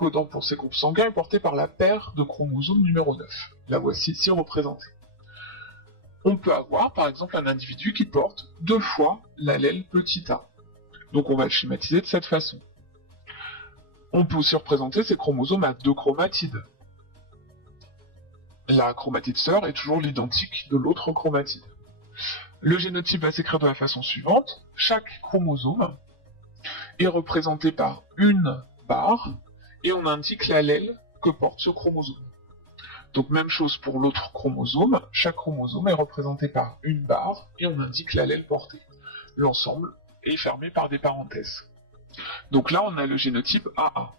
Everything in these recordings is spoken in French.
codant pour ces groupes sanguins est porté par la paire de chromosomes numéro 9. La voici ici représentée. On peut avoir par exemple un individu qui porte 2 fois l'allèle petit a. Donc on va le schématiser de cette façon. On peut aussi représenter ces chromosomes à 2 chromatides. La chromatide sœur est toujours l'identique de l'autre chromatide. Le génotype va s'écrire de la façon suivante. Chaque chromosome est représenté par une barre et on indique l'allèle que porte ce chromosome. Donc même chose pour l'autre chromosome, chaque chromosome est représenté par une barre et on indique l'allèle porté. L'ensemble est fermé par des parenthèses. Donc là on a le génotype AA.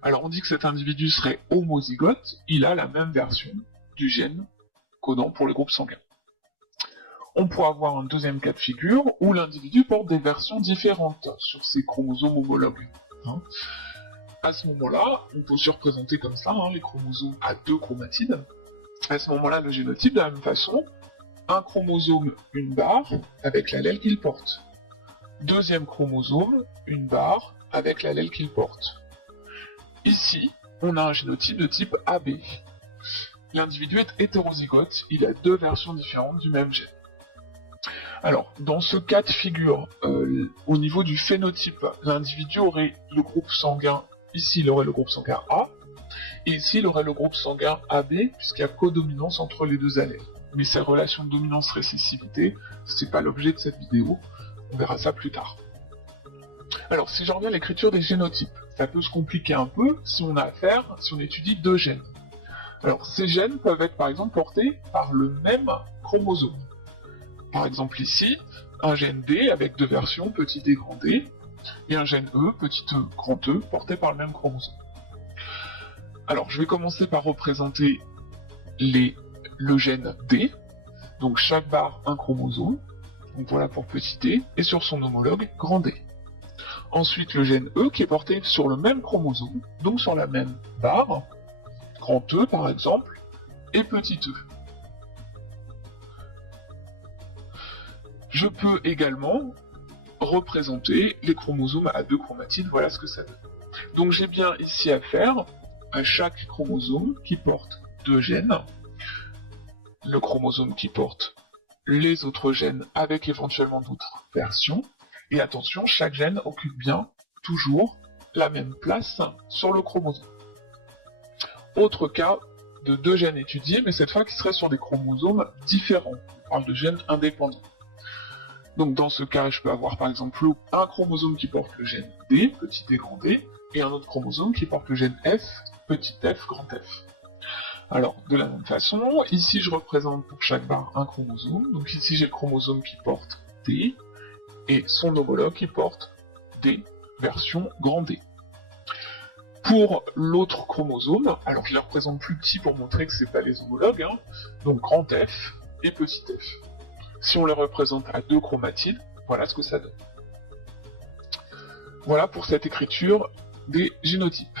Alors on dit que cet individu serait homozygote, il a la même version du gène codant pour le groupe sanguin. On pourrait avoir un deuxième cas de figure où l'individu porte des versions différentes sur ses chromosomes homologues. À ce moment-là, on peut se représenter comme ça, les chromosomes à 2 chromatides. À ce moment-là, le génotype, de la même façon, un chromosome, une barre, avec l'allèle qu'il porte. Deuxième chromosome, une barre, avec l'allèle qu'il porte. Ici, on a un génotype de type AB. L'individu est hétérozygote, il a 2 versions différentes du même gène. Alors, dans ce cas de figure, au niveau du phénotype, l'individu aurait le groupe sanguin, ici il aurait le groupe sanguin A, et ici il aurait le groupe sanguin AB, puisqu'il y a codominance entre les deux allèles. Mais ces relations de dominance-récessivité, c'est pas l'objet de cette vidéo, on verra ça plus tard. Alors, si je reviens à l'écriture des génotypes, ça peut se compliquer un peu si on étudie 2 gènes. Alors, ces gènes peuvent être par exemple portés par le même chromosome. Par exemple ici, un gène D avec 2 versions, petit d, grand D, et un gène E, petit e, grand E, porté par le même chromosome. Alors, je vais commencer par représenter le gène D, donc chaque barre un chromosome, donc voilà pour petit d, et sur son homologue, grand D. Ensuite, le gène E qui est porté sur le même chromosome, donc sur la même barre, grand E par exemple, et petit e. Je peux également représenter les chromosomes à 2 chromatides, voilà ce que ça donne. Donc j'ai bien ici affaire à chaque chromosome qui porte 2 gènes, le chromosome qui porte les autres gènes avec éventuellement d'autres versions, et attention, chaque gène occupe bien toujours la même place sur le chromosome. Autre cas de 2 gènes étudiés, mais cette fois qui seraient sur des chromosomes différents, on parle de gènes indépendants. Donc dans ce cas, je peux avoir par exemple un chromosome qui porte le gène D, petit d, grand D, et un autre chromosome qui porte le gène F, petit f, grand F. Alors, de la même façon, ici je représente pour chaque barre un chromosome, donc ici j'ai le chromosome qui porte D, et son homologue qui porte D, version grand D. Pour l'autre chromosome, alors je les représente plus petits pour montrer que c'est pas les homologues, donc grand F et petit f. Si on les représente à 2 chromatides, voilà ce que ça donne. Voilà pour cette écriture des génotypes.